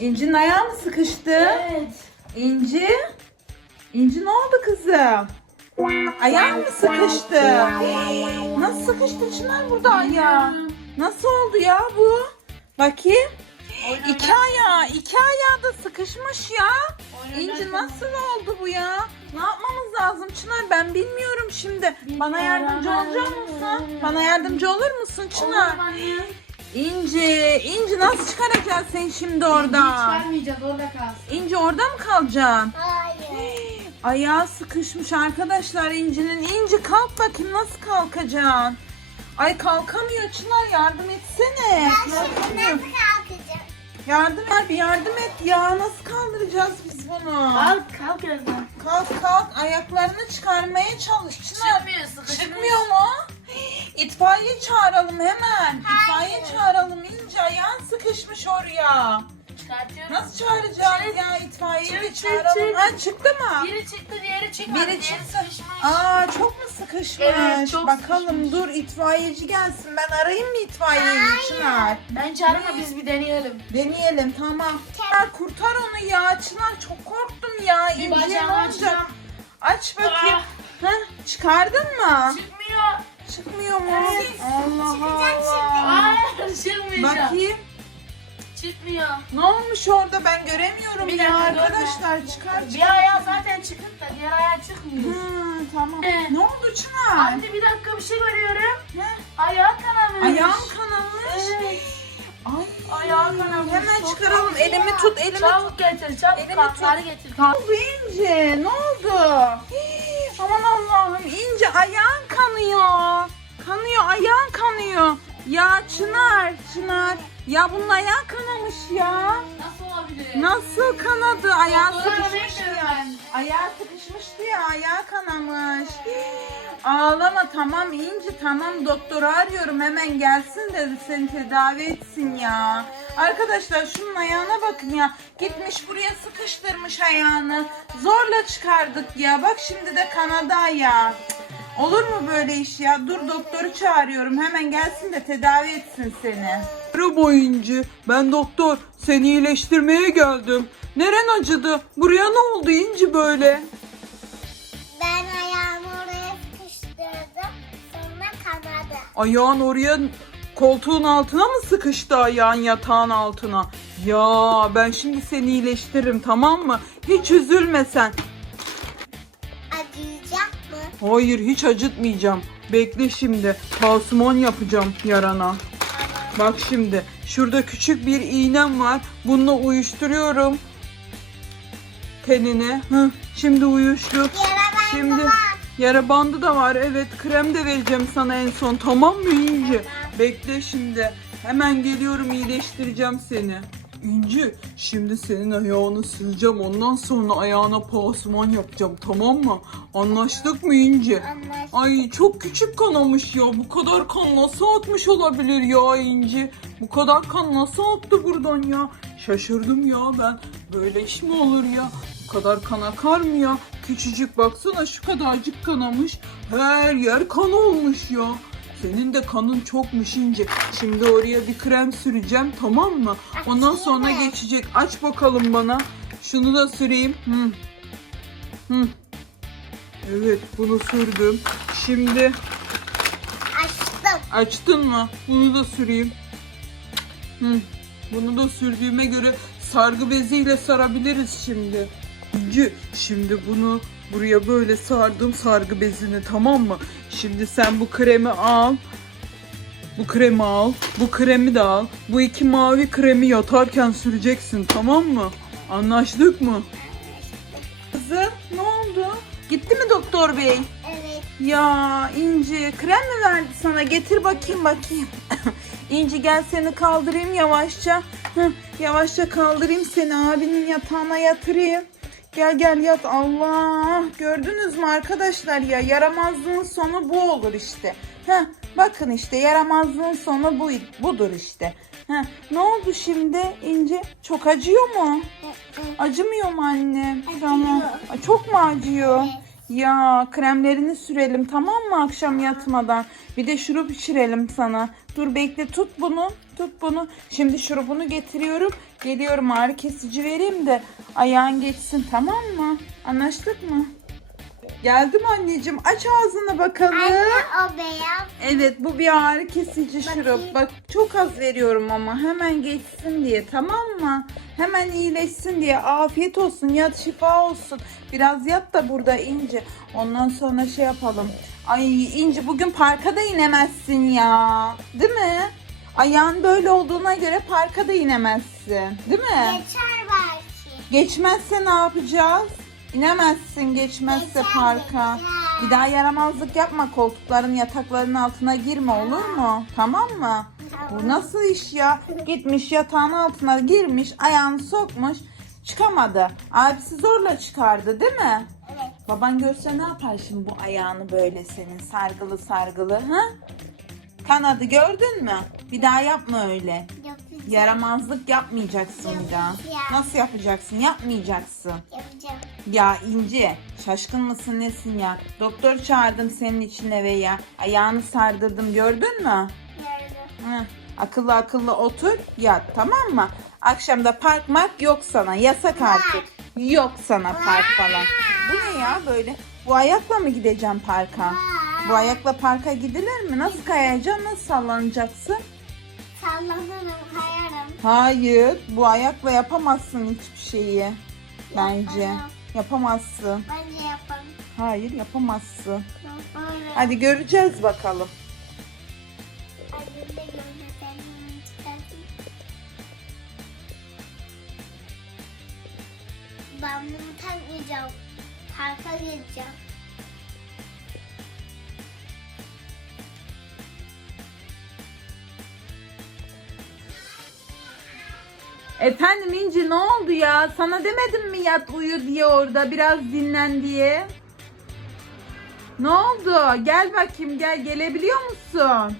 İnci'nin ayağı mı sıkıştı? Evet. İnci? İnci ne oldu kızım? Ayağın mı sıkıştı? Nasıl sıkıştı Çınar burada ayağı? Nasıl oldu ya bu? Bakayım. İki ayağı, iki ayağı da sıkışmış ya. İnci nasıl oldu bu ya? Ne yapmamız lazım Çınar? Ben bilmiyorum şimdi. Bana yardımcı olacak mısın? Bana yardımcı olur musun Çınar? Olur. İnci, İnci nasıl çıkaracağız sen şimdi orada? Çıkarmayacağız orada kalsın. İnci orada mı kalacaksın? Hayır. Ayağı sıkışmış arkadaşlar İnci'nin. İnci kalk bakayım nasıl kalkacaksın? Ay kalkamıyor Çınar yardım etsene. Şimdi Kalkamıyor. nasıl kalkacağım? Yardım ver bir yardım et ya. Nasıl kaldıracağız biz bunu? Kalk kalk Özlem. Kalk kalk ayaklarını çıkarmaya çalış Çınar. Çıkmıyor sıkışmış. Çıkmıyor mu? İtfaiye çağıralım hemen. İtfaiye çağıralım İnci ayağın sıkışmış oraya. Çıkartıyorum. Nasıl çağıracağız ya itfaiyeyi Çık, çık, çağıralım. çık. Ha çıktı mı? Biri çıktı diğeri çıkmadı. Biri diğeri çıktı. sıkışmış. Aa çok mu sıkışmış? Evet, çok Bakalım sıkışmış. dur itfaiyeci gelsin. Ben arayayım mı itfaiyeyi Çınar? Ben çağırma biz bir deneyelim. Deneyelim tamam. Çınar kurtar onu ya. Çınar çok korktum ya. Bir ne bacağımı olacak? açacağım. Aç bakayım. Ah. Heh, çıkardın mı? Çıkmıyor. Çıkmıyor mu? Evet. Allah Çıkacak Allah. Hayır çıkmayacak. Bakayım. Çıkmıyor. Ne olmuş orada ben göremiyorum Bir ya dakika, arkadaşlar. Çıkar çıkar. Bir ayağı zaten çıkıp da diğer ayağı çıkmıyor. Hı, tamam. Evet. Ne oldu Çınar? Anne bir dakika bir şey görüyorum. Heh, Ayağı kanamış. Ayağım kanamış. Evet. Ay. Ayağı kanamış. Hemen Çok çıkaralım. Elimi tut, elimi tut. Çabuk getir çabuk. Elimi Kartları getir. Ne oldu İnce? Ne oldu? Hii, Aman Allah'ım İnce ayağın kanıyor. Kanıyor, ayağın kanıyor. Ya Çınar, Çınar. Ya bunun ayağı kanamış ya. Nasıl olabilir? Nasıl kanadı? Ayağı Doktora sıkışmıştı bekliyorum ya. ben. Ayağı sıkışmıştı ya, ayağı kanamış. Ağlama tamam İnci tamam doktoru arıyorum hemen gelsin de seni tedavi etsin ya. Arkadaşlar şunun ayağına bakın ya. Gitmiş buraya sıkıştırmış ayağını. Zorla çıkardık ya. Bak şimdi de kanadı ayağı. Cık, Olur mu böyle iş ya? Dur doktoru çağırıyorum. Hemen gelsin de tedavi etsin seni. Merhaba İnci. Ben doktor. Seni iyileştirmeye geldim. Neren acıdı? Buraya ne oldu İnci böyle? Ben ayağımı oraya sıkıştırdım. Sonra kanadı. Ayağın oraya koltuğun altına mı sıkıştı ayağın yatağın altına? Ya ben şimdi seni iyileştiririm tamam mı? Hiç üzülme sen. Hayır hiç acıtmayacağım. Bekle şimdi. Pansuman yapacağım yarana. Bak şimdi. Şurada küçük bir iğnem var. Bununla uyuşturuyorum. Tenine. Hı, şimdi uyuştu. Yara Şimdi var. yara bandı da var. Evet krem de vereceğim sana en son. Tamam mı İnci? Bekle şimdi. Hemen geliyorum iyileştireceğim seni. İnci şimdi senin ayağını sileceğim. Ondan sonra ayağına pansuman yapacağım. Tamam mı? Anlaştık mı İnci? Anlaştık. Ay çok küçük kanamış ya. Bu kadar kan nasıl atmış olabilir ya İnci? Bu kadar kan nasıl attı buradan ya? Şaşırdım ya ben. Böyle iş mi olur ya? Bu kadar kan akar mı ya? Küçücük baksana şu kadarcık kanamış. Her yer kan olmuş ya. Senin de kanın çokmuş İnci. Şimdi oraya bir krem süreceğim tamam mı? Ondan sonra geçecek. Aç bakalım bana. Şunu da süreyim. Hı. Hı. Evet bunu sürdüm. Şimdi Açtım. açtın mı? Bunu da süreyim. Hı. Bunu da sürdüğüme göre sargı beziyle sarabiliriz şimdi. Şimdi bunu buraya böyle sardım sargı bezini tamam mı? Şimdi sen bu kremi al. Bu kremi al. Bu kremi de al. Bu iki mavi kremi yatarken süreceksin tamam mı? Anlaştık mı? Kızım ne oldu? Gitti mi doktor bey? Evet. Ya İnci krem mi verdi sana? Getir bakayım bakayım. İnci gel seni kaldırayım yavaşça. Heh, yavaşça kaldırayım seni abinin yatağına yatırayım. Gel gel yat Allah. Gördünüz mü arkadaşlar ya yaramazlığın sonu bu olur işte. Heh, bakın işte yaramazlığın sonu bu budur işte. Heh, ne oldu şimdi İnci? Çok acıyor mu? Acımıyor mu anne? Acıyor. Tamam. Çok mu acıyor? Ya kremlerini sürelim tamam mı akşam yatmadan? Bir de şurup içirelim sana. Dur bekle tut bunu. Tut bunu. Şimdi şurubunu getiriyorum. Geliyorum ağrı kesici vereyim de ayağın geçsin tamam mı? Anlaştık mı? Geldim anneciğim. Aç ağzını bakalım. Anne o beyaz. Evet bu bir ağrı kesici şurup. Bak çok az veriyorum ama hemen geçsin diye tamam mı? Hemen iyileşsin diye. Afiyet olsun yat şifa olsun. Biraz yat da burada ince. Ondan sonra şey yapalım. Ay ince bugün parka da inemezsin ya. Değil mi? Ayağın böyle olduğuna göre parka da inemezsin. Değil mi? Geçer belki. Geçmezse ne yapacağız? İnemezsin geçmezse parka. Bir daha yaramazlık yapma koltukların yatakların altına girme olur mu? Tamam mı? Bu nasıl iş ya? Gitmiş yatağın altına girmiş ayağını sokmuş çıkamadı. Abisi zorla çıkardı değil mi? Evet. Baban görse ne yapar şimdi bu ayağını böyle senin sargılı sargılı ha? Kanadı gördün mü? Bir daha yapma öyle. Yaramazlık yapmayacaksın bir daha. Yapacağım. Nasıl yapacaksın? Yapmayacaksın. Yapacağım. Ya İnci, şaşkın mısın nesin ya? Doktor çağırdım senin için eve ya. Ayağını sardırdım gördün mü? Gördüm. Hı. Akıllı akıllı otur yat tamam mı? Akşamda park mark yok sana yasak artık. Yok sana park falan. Bu ne ya böyle? Bu ayakla mı gideceğim parka? Bu ayakla parka gidilir mi? Nasıl kayacaksın? Nasıl sallanacaksın? Sallanırım. Hayır, bu ayakla yapamazsın hiçbir şeyi. Bence. Yapamazsın. Bence yaparım. Hayır, yapamazsın. Yaparım. Hadi göreceğiz bakalım. Ben bunu takmayacağım. Parka gideceğim. Efendim İnci ne oldu ya? Sana demedim mi yat uyu diye orada biraz dinlen diye? Ne oldu? Gel bakayım gel gelebiliyor musun?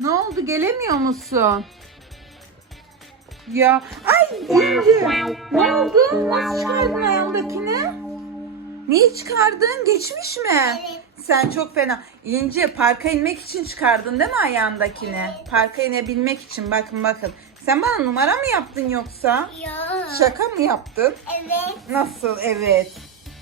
Ne oldu gelemiyor musun? Ya ay İnci ne oldu? Nasıl çıkardın ayağındakini? Niye çıkardın? Geçmiş mi? Evet. Sen çok fena. İnci parka inmek için çıkardın değil mi ayağındakini? Parka inebilmek için bakın bakın. Sen bana numara mı yaptın yoksa? Yok. Şaka mı yaptın? Evet. Nasıl evet.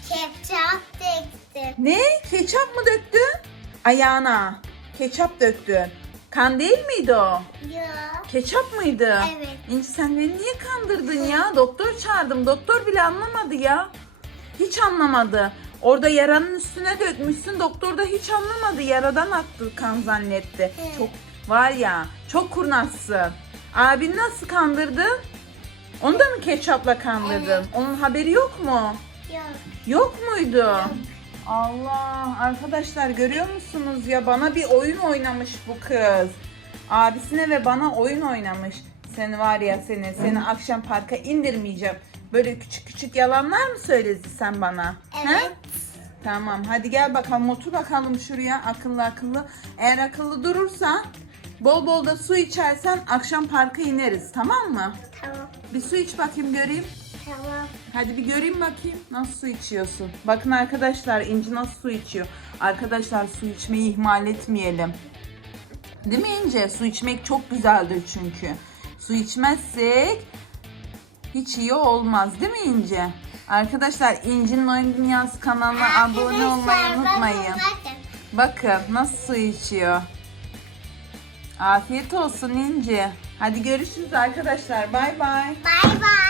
Kepçap döktüm. Ne? Ketçap mı döktün? Ayağına. Ketçap döktün. Kan değil miydi o? Yok. Ketçap mıydı? Evet. İnci sen beni niye kandırdın ya? Doktor çağırdım. Doktor bile anlamadı ya. Hiç anlamadı. Orada yaranın üstüne dökmüşsün. Doktor da hiç anlamadı. Yaradan aktı kan zannetti. Evet. Çok var ya çok kurnazsın. Abin nasıl kandırdın? Onu da mı ketçapla kandırdın? Evet. Onun haberi yok mu? Yok. Yok muydu? Allah arkadaşlar görüyor musunuz ya bana bir oyun oynamış bu kız. Abisine ve bana oyun oynamış. Seni var ya seni seni akşam parka indirmeyeceğim. Böyle küçük küçük yalanlar mı söyledi sen bana? He? Evet. Tamam hadi gel bakalım otur bakalım şuraya akıllı akıllı. Eğer akıllı durursan bol bol da su içersen akşam parka ineriz tamam mı? Tamam. Bir su iç bakayım göreyim. Tamam. Hadi bir göreyim bakayım nasıl su içiyorsun. Bakın arkadaşlar İnci nasıl su içiyor. Arkadaşlar su içmeyi ihmal etmeyelim. Değil mi İnce? Su içmek çok güzeldir çünkü. Su içmezsek hiç iyi olmaz değil mi İnce? Arkadaşlar İnci'nin Oyun Dünyası kanalına abone olmayı unutmayın. Bakın nasıl su içiyor. Afiyet olsun İnci. Hadi görüşürüz arkadaşlar. Bay bay. bakın. Bye